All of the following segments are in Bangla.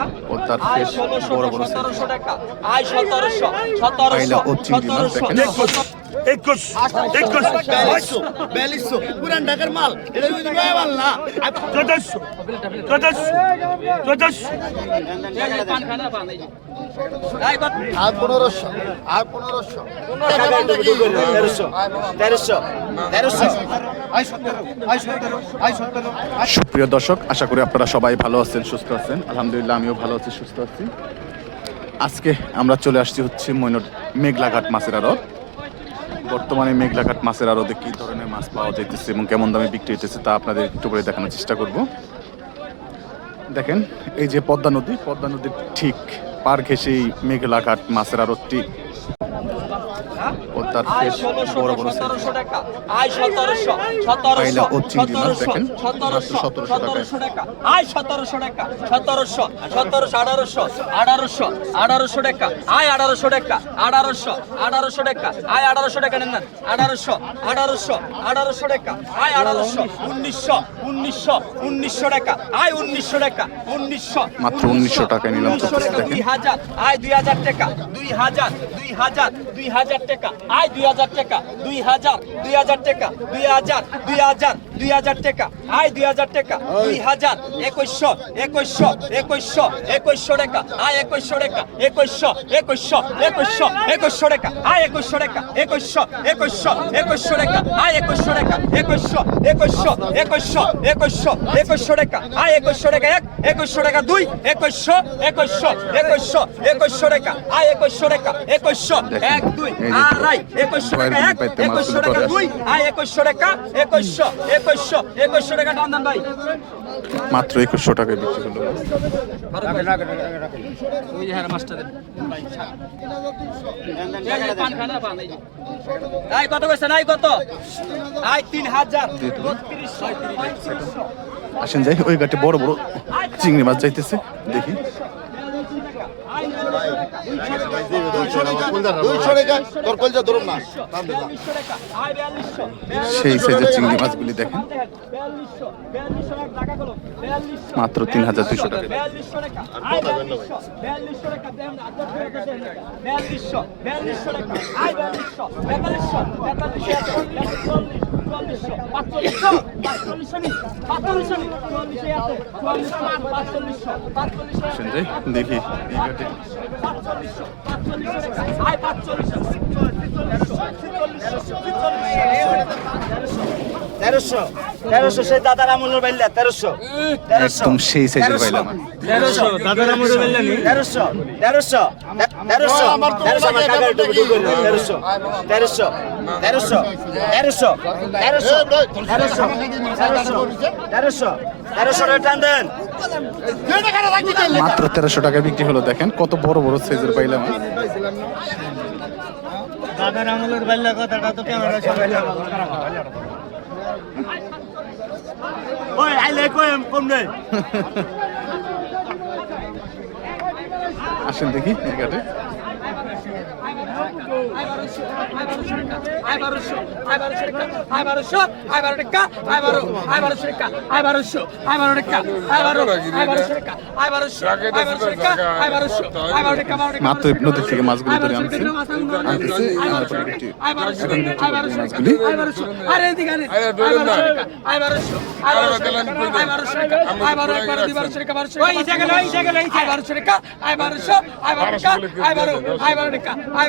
আয় ফেস ষোলোশো বড় বড় সতেরোশো টাকা। আয় সতেরোশো সতেরোশো ও। একুশ একুশ বাইশশো বিয়াল্লিশশো। পুরান ঢাকার মাল। এটা যদি নয় মাল না। চোদ্দশো চোদ্দশো চোদ্দশো। আর পনেরোশো আর পনেরোশো। তেরোশো। তেরোশো। তেরোশো সুপ্রিয় দর্শক আশা করি আপনারা সবাই ভালো আছেন সুস্থ আছেন। আলহামদুলিল্লাহ আমিও ভালো আছি সুস্থ আছি। আজকে আমরা চলে আসছি হচ্ছে মৈনট মেঘলাঘাট মাছের আড়ত। বর্তমানে মেঘলাঘাট মাছের আড়তে কী ধরনের মাছ পাওয়া যাইতেছে এবং কেমন দামে বিক্রি হইতেছে তা আপনাদের একটু করে দেখানোর চেষ্টা করব। দেখেন এই যে পদ্মা নদী পদ্মা নদীর ঠিক পার ঘেসেই মেঘলাঘাট মাছের আড়তটি। আয় ফেস ষোলোশো বড় বড় পাইলা ও চিংড়ি মাছ দেখেন, মাত্র 1700 সতেরোশো টাকা। আয় সতেরোশো টাকা সতেরোশো সতেরোশো আঠারোশো আঠারোশো আঠারোশো টাকা। আয় আঠারোশো টাকা আঠারোশো আঠারোশো টাকা। আয় আঠারোশো টাকা নেন আঠারোশো আঠারোশো আঠারোশো টাকা। আয় আঠারোশো উনিশশো উনিশশো উনিশশো টাকা। আয় উনিশশো টাকা উনিশশো। মাত্র 1900 টাকায় নিলাম উনিশশো টাকা, দেখেন। দুই হাজার আয় দুই হাজার টাকা। দুই হাজার দুই হাজার দুই হাজার টাকা। আয় দুই হাজার টাকা। দুই হাজার দুই হাজার টাকা। দুই হাজার দুই হাজার। দুই হাজার টাকা আয় দুই হাজার টাকা দুই হাজার একুশশো একুশশো একুশশো একুশশো টাকা আয় একুশশো টাকা একুশশো একুশশো একুশশো একুশশো টাকা আয় একুশশো টাকা একুশশো একুশশো একুশশো টাকা আয় একুশশো টাকা একুশশো একুশশো একুশশো একুশশো একুশশো টাকা আয় একুশশো টাকা এক একুশশো টাকা দুই একুশশো একুশশো একুশশো একুশশো টাকা আয় একুশশো টাকা একুশশো এক দুই এই যে আড়াই একুশশো টাকা এক একুশশো টাকা দুই আয় একুশশো টাকা একুশশো একুশশো একুশশো টাকা টান দেন ভাই। মাত্র একুশশো টাকায় বিক্রি ওই যে হ্যাঁ আয় কত কইছে? নাই কত? আয় তিন হাজার। আসেন যাই ওই ঘাটে বড় বড় চিংড়ি মাছ যাইতেছে দেখি। সেই সেজে চিংড়ি মাছগুলি দেখেন মাত্র তিন হাজার দুশো টাকা চুয়াল্লিশশো পাঁচচল্লিশশো পাঁচচল্লিশশো পাঁচচল্লিশশো চুয়াল্লিশশো চুয়াল্লিশশো পাঁচচল্লিশশো পাঁচচল্লিশশো দেখি পাঁচচল্লিশশো পাঁচচল্লিশশো আয় পাঁচচল্লিশশো ছিচল্লিশশো ছিচল্লিশশো ছিচল্লিশশো তেরোশো। তেরোশো সেই দাদার আমলের বাইল্লা তেরোশো। একদম সেই সাইজের পাইলাম তেরোশো। দাদার আমলের বাইল্লা তেরোশো। তেরোশো। তেরোশো। তেরোশো আমার কাকার ডুবে ডুবে তেরোশো। তেরোশো। তেরোশো। তেরোশো। তেরোশো। তেরোশো। তেরোশো। তেরোশো। তেরোশো টান দেন। মাত্র তেরোশো টাকায় বিক্রি হলো দেখেন কত বড় বড় সাইজের পাইলাম দাদার আমলের বাইল্লা কথাটা তো ক্যামেরা সবাই ওই আইলে কম কম নেই। আসেন দেখি এই মাত্র নদীর থেকে মাছগুলো ধরে আনছে আনতেছে মাছগুলি আই বারোশো আই বারোশো আই বারোশো আই বারোশো আই বারো আই বারো আই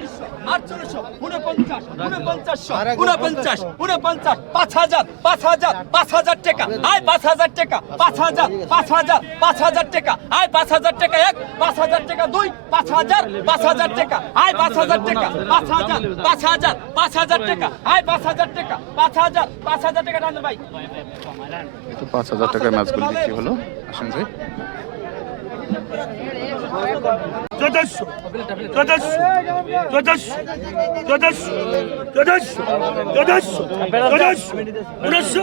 যে করে আটচল্লিশশো উনপঞ্চাশ উনপঞ্চাশশো উনপঞ্চাশ উনপঞ্চাশ পাঁচ হাজার পাঁচ হাজার পাঁচ হাজার টাকা। আয় পাঁচ হাজার টাকা পাঁচ হাজার পাঁচ হাজার পাঁচ হাজার টাকা। আয় পাঁচ হাজার টাকা এক পাঁচ হাজার টাকা দুই পাঁচ হাজার পাঁচ হাজার টাকা। আয় পাঁচ হাজার টাকা পাঁচ হাজার পাঁচ হাজার পাঁচ হাজার টাকা। আয় পাঁচ হাজার টাকা পাঁচ হাজার পাঁচ হাজার টাকা টান ভাই। পাঁচ হাজার টাকায় মাছগুলি বিক্রি হলো আসেন যাই Cadastro! Cadastro! Cadastro! Cadastro! Cadastro! Cadastro! Cadastro! Burası!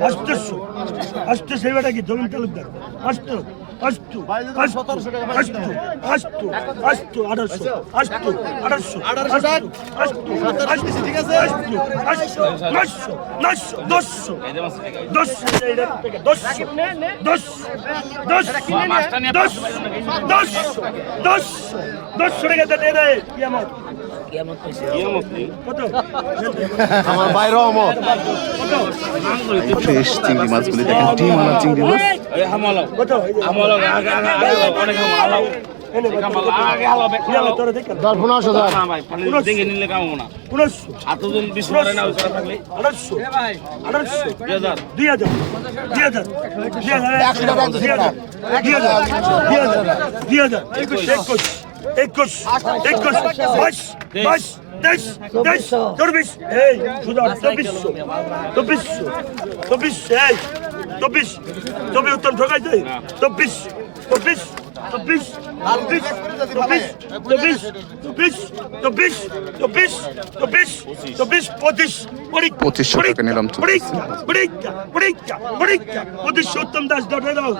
অষ্টশো অষ্টশো এবারটা কি জমিন তালুকদার অষ্ট অষ্ট অষ্ট অষ্ট অষ্ট অষ্ট আঠারোশো অষ্ট আঠারোশো আঠারোশো অষ্ট অষ্ট ঠিক আছে অষ্ট নশো নশো দশশো দশশো দশশো টাকা দেন রে কিয়ামত কত আমার ভাই রহমত। ফ্রেশ চিংড়ি মাছগুলি দেখেন টিম আনা চিংড়ি মাছ। দুই হাজার। Ekus, Ekus, baş, baş, Dış, dış, dur biz. Hey, şuradan, dur biz. Dur biz. Dur biz, hey. Dur biz. Dur bir utan çok aydı. Dur biz. Dur biz. চব্বিশ চব্বিশ চব্বিশ চব্বিশ চব্বিশ চব্বিশ চব্বিশ চব্বিশ চব্বিশ পঁচিশ পঁচিশশো টাকা নিলাম পঁচিশশো উত্তম দাস দরে দাও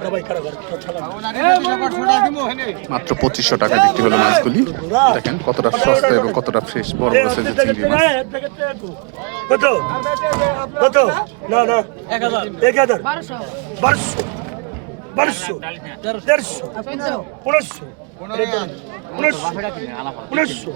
আরে ভাই খারাপ মাত্র পঁচিশশো টাকা বিক্রি হলো মাছগুলি। দেখেন কতটা সস্তা এবং কতটা ফ্রেশ বড় বড় সাইজের চিংড়ি মাছ। কত? কত? না না। এক হাজার। বারোশো। বারোশো দেড়শো পনেরোশো পনেরোশো পনেরোশো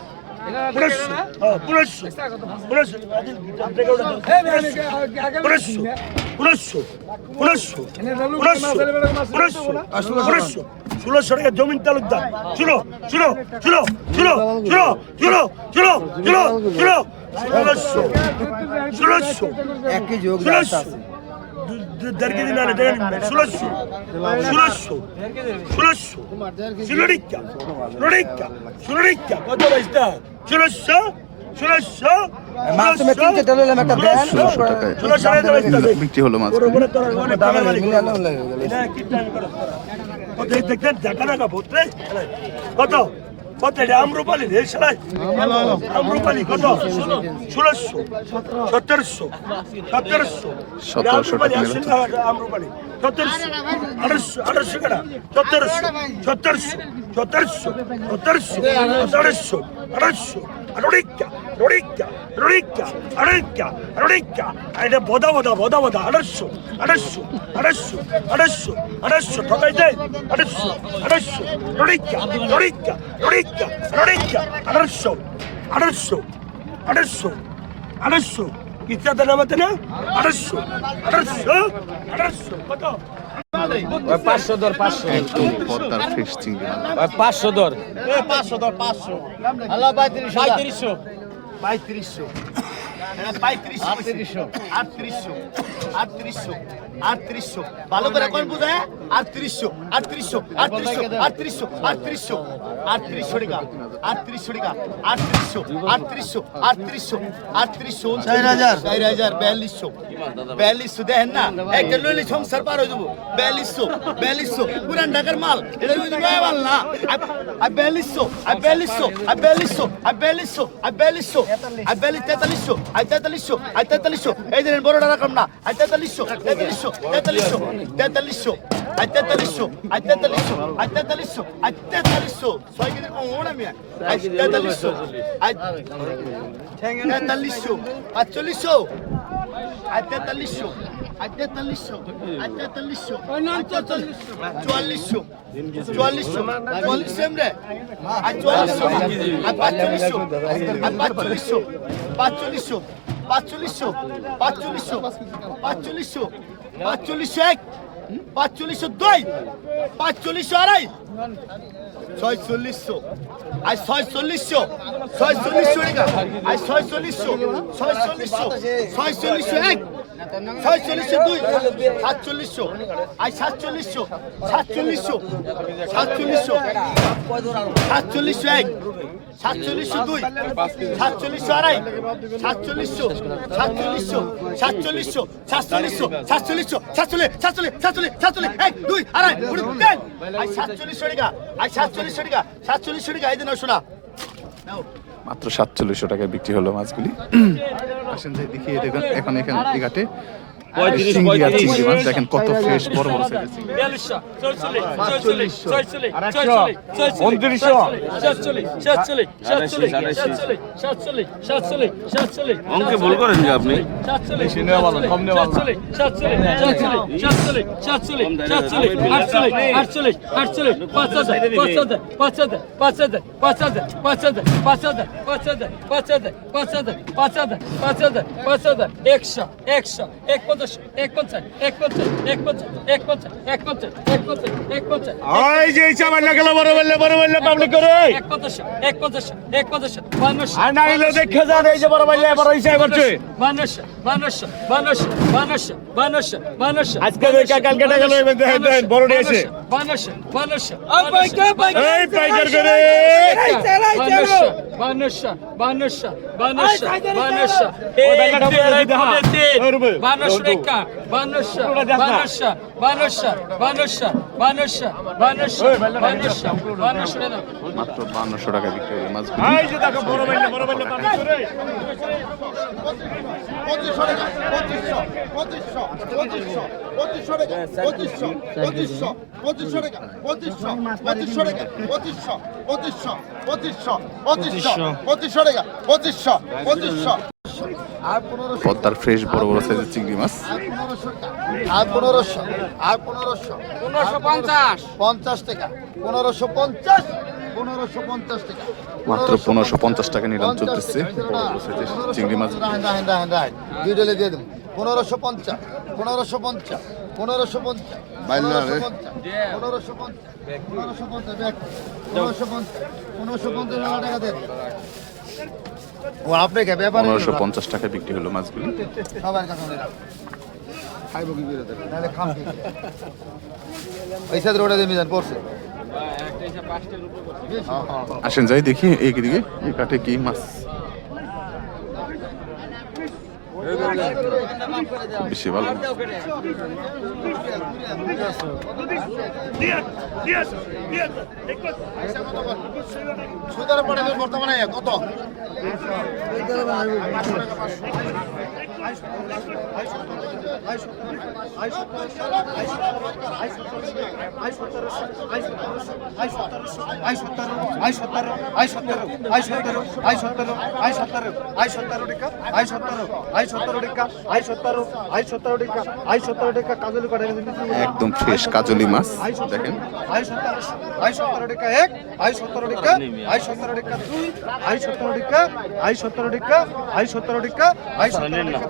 ষোলোশো টাকা জমিন তালুকদার শুনো শুনো শুনো শুনো শুনো শুনো শুনো শুনো শুনো ষোলোশো ষোলোশো ষোলোশো দেড় কেজি না দেখেন ষোলোশো ষোলোশো ষোলোশো ষোলো টিকা ষোলো টিকা ষোলো টিকা কত বাইশটা ষোলোশো কত কত এটা আমরুপালি রে সালাই আম্রপালি কত? ষোলোশো সতেরোশো সতেরোশো। আম্রপালি তো। আমরুপালি। সতেরোশো আঠারোশো আঠারোশো কেনা? সতেরোশো সতেরোশো সতেরোশো সতেরোশো সতেরোশো আঠারোশো আড়িকা ನುಡಿಕ್ಯ ನುಡಿಕ್ಯ ಅಡಕ್ಯ ಅಡಕ್ಯ এটা বোদা বোদা বোদা বোদা আড়স্য আড়স্য আড়স্য আড়স্য আড়স্য ঠকাইতে আড়স্য আড়স্য ನುಡಿಕ್ಯ ನುಡಿಕ್ಯ ನುಡಿಕ್ಯ ನುಡಿಕ್ಯ ಅಡಸ್ಯ ಅಡಸ್ಯ ಅಡಸ್ಯ ಅಡಸ್ಯ ইচ্ছাতে নামাতে না? আড়াইশো আড়াইশো আড়াইশো কত? পাঁচশো দর পাঁচশো। পাঁচশো দর। পাঁচশো দর পাঁচশো। আল্লাহ পঁয়ত্রিশশো। পঁয়ত্রিশশো। পঁয়ত্রিশশো আটত্রিশশো। আটত্রিশশো। আটত্রিশশো। ভালো করে কোন বুঝে? আটত্রিশশো আটত্রিশশো আটত্রিশশো আটত্রিশশো আটত্রিশশো। আটত্রিশশো টাকা। আটত্রিশশো টাকা। আটত্রিশশো আটত্রিশশো আটত্রিশশো আটত্রিশশো। চার হাজার। চার হাজার বিয়াল্লিশশো। বিয়াল্লিশশো দেখেন না। একটা লইলে সংসার পার হয়ে যাব। বিয়াল্লিশশো বিয়াল্লিশশো। পুরান ঢাকার মাল। এটা যদি মাল না আর বিয়াল্লিশশো আর বিয়াল্লিশশো আর বিয়াল্লিশশো আর বিয়াল্লিশশো আর বিয়াল্লিশশো আর বিয়াল্লিশ তেতাল্লিশশো আর তেতাল্লিশশো আর তেতাল্লিশশো। এই দিনের বড় রকম না। আর তেতাল্লিশশো তেতাল্লিশশো তেতাল্লিশশো তেতাল্লিশশো আর তেতাল্লিশশো আর তেতাল্লিশশো আর তেতাল্লিশশো আর তেতাল্লিশশো। ছয় কেজির কম হবে না মিয়া? আর তেতাল্লিশশো আর তেতাল্লিশশো আটচল্লিশশো। আর তেতাল্লিশশো আর তেতাল্লিশশো আর তেতাল্লিশশো চুয়াল্লিশশো চুয়াল্লিশশো চুয়াল্লিশশো এমরে আর চুয়াল্লিশশো আর পাঁচচল্লিশশো আর পাঁচচল্লিশশো পাঁচচল্লিশশো পাঁচচল্লিশশো পাঁচচল্লিশশো পাঁচচল্লিশশো পাঁচচল্লিশশো এক পাঁচচল্লিশশো দুই পাঁচচল্লিশশো আড়াই ছয় চল্লিশশো আজ ছয় চল্লিশশো ছয় চল্লিশশো টাকা আজ ছয় চল্লিশশো ছয় চল্লিশশো ছয় চল্লিশশো এক। ছয়চল্লিশশো, দুই, সাতচল্লিশশো, আই সাতচল্লিশশো সাতচল্লিশশো সাতচল্লিশশো সাতচল্লিশশো এক, সাতচল্লিশশো দুই, সাতচল্লিশশো আড়াই, সাতচল্লিশশো সাতচল্লিশশো সাতচল্লিশশো সাতচল্লিশশো সাতচল্লিশশো, সাতচল্লিশ সাতচল্লিশ সাতচল্লিশ সাতচল্লিশ, এক, দুই, আড়াই আই সাতচল্লিশশো টাকা, আই সাতচল্লিশশো টাকা সাতচল্লিশশো টাকা, এই শোনা। মাত্র সাতচল্লিশশো টাকায় বিক্রি হলো মাছগুলি। আসেন যাই দেখি দেখুন এখন এখানে ঘাটে। দেখেন কত ফ্রেশ বড় বড় অঙ্কে ভুল করেন যে আপনি একশো একশো এক সদস্য এক পঞ্চায়েত এক পঞ্চায়েত এক পঞ্চায়েত এক পঞ্চায়েত এক পঞ্চায়েত এক পঞ্চায়েত এক পঞ্চায়েত ওই যে ইচ্ছা মারলে গেল বড় বললে বড় বললে পাবলিক করে এক পঞ্চাশ এক পঞ্চাশ এক পঞ্চাশ মানুষ আর না হইল দেখে যান এই যে বড় বললে বড় হিসাব করছে মানুষ মানুষ মানুষ মানুষ মানুষ মানুষ আজকে দেখা হয়। টাকা বান্নশো বান্নশো বান্নশো বান্নশো বান্নশো বান্নশো বান্নশো বান্নশো টাকা মাত্র বান্নশো টাকা বিক্রি পাবলিক করে পঁচিশশো টাকা পঁচিশশো পঁচিশশো পঁচিশশো পদ্মার ফ্রেশ বড় বড় সাইজের চিংড়ি মাছ। আর পনেরোশো আর পনেরোশো পনেরোশো। পঞ্চাশ। পঞ্চাশ টাকা। পনেরোশো পঞ্চাশ মাত্র পনেরোশো পঞ্চাশ। টাকা নিলাম চলতেছে চিংড়ি মাছ। দুই ডলে দিয়ে দেবো। পনেরোশো পঞ্চাশ পনেরোশো পঞ্চাশ পনেরোশো পঞ্চাশ পনেরোশো পঞ্চাশ পনেরোশো পঞ্চাশ পনেরোশো পঞ্চাশ পনেরোশো পঞ্চাশ টাকা দেবেন পনেরোশো পঞ্চাশ টাকায় বিক্রি হলো মাছগুলি। আসেন যাই দেখি এইদিকে এই কাঠে কি মাছ? বেশি ভালো। বর্তমানে কত একদম ফ্রেশ কাজলি মাছ দেখেন আই সতেরোশো আই সতেরো টাকা এক আই সতেরো টাকা আই সতেরো টাকা দুই আই সতেরো টাকা আই সতেরো টাকা আই সতেরো টাকা আই সতেরো টাকা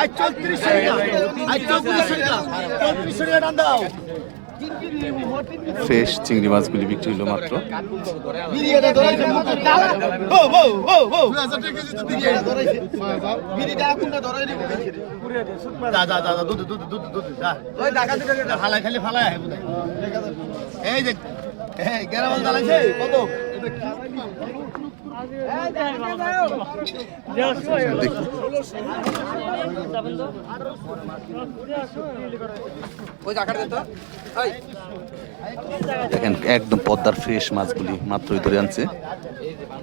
আজ চৌত্রিশ আজ চৌত্রিশ চৌত্রিশ টান দাও। ফ্রেশ চিংড়ি মাছগুলি বিক্রি হলো মাত্র। এই যে দেখেন একদম পদ্মার ফ্রেশ মাছগুলি মাত্রই ধরে আনছে।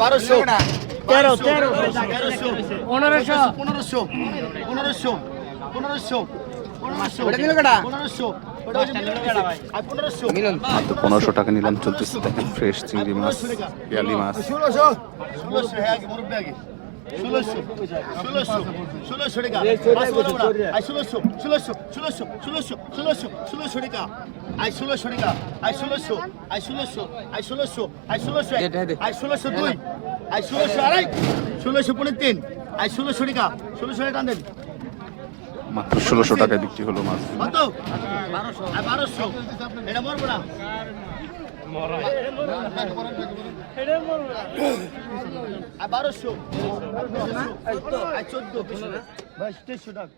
বারোশো। তেরো তেরো। তেরোশো পনেরোশো। পনেরোশো। পনেরোশো। পনেরোশো। পনেরোশো। টাকা নিলাম চলতেছে ফ্রেশ চিংড়ি মাছ পেয়ালি মাছ। ষোলোশো ষোলোশো আগে মুরব্বী আগে ষোলোশো ষোলোশো ষোলোশো টাকা পাঁচ বড় বড় আই ষোলোশো ষোলোশো ষোলোশো ষোলোশো ষোলোশো ষোলোশো টাকা। আই ষোলোশো টাকা আই ষোলোশো আই ষোলোশো আই ষোলোশো আই ষোলোশো এক আই ষোলোশো দুই আই ষোলোশো আড়াই ষোলোশো পনেরো তিন আই ষোলোশো টাকা ষোলোশো টাকা দেন। মাত্র ষোলোশো টাকায় বিক্রি হলো মাছ। কত? বারোশো। এটা মরবো না। বারোশো। আর চোদ্দ। তেইশশো টাকা।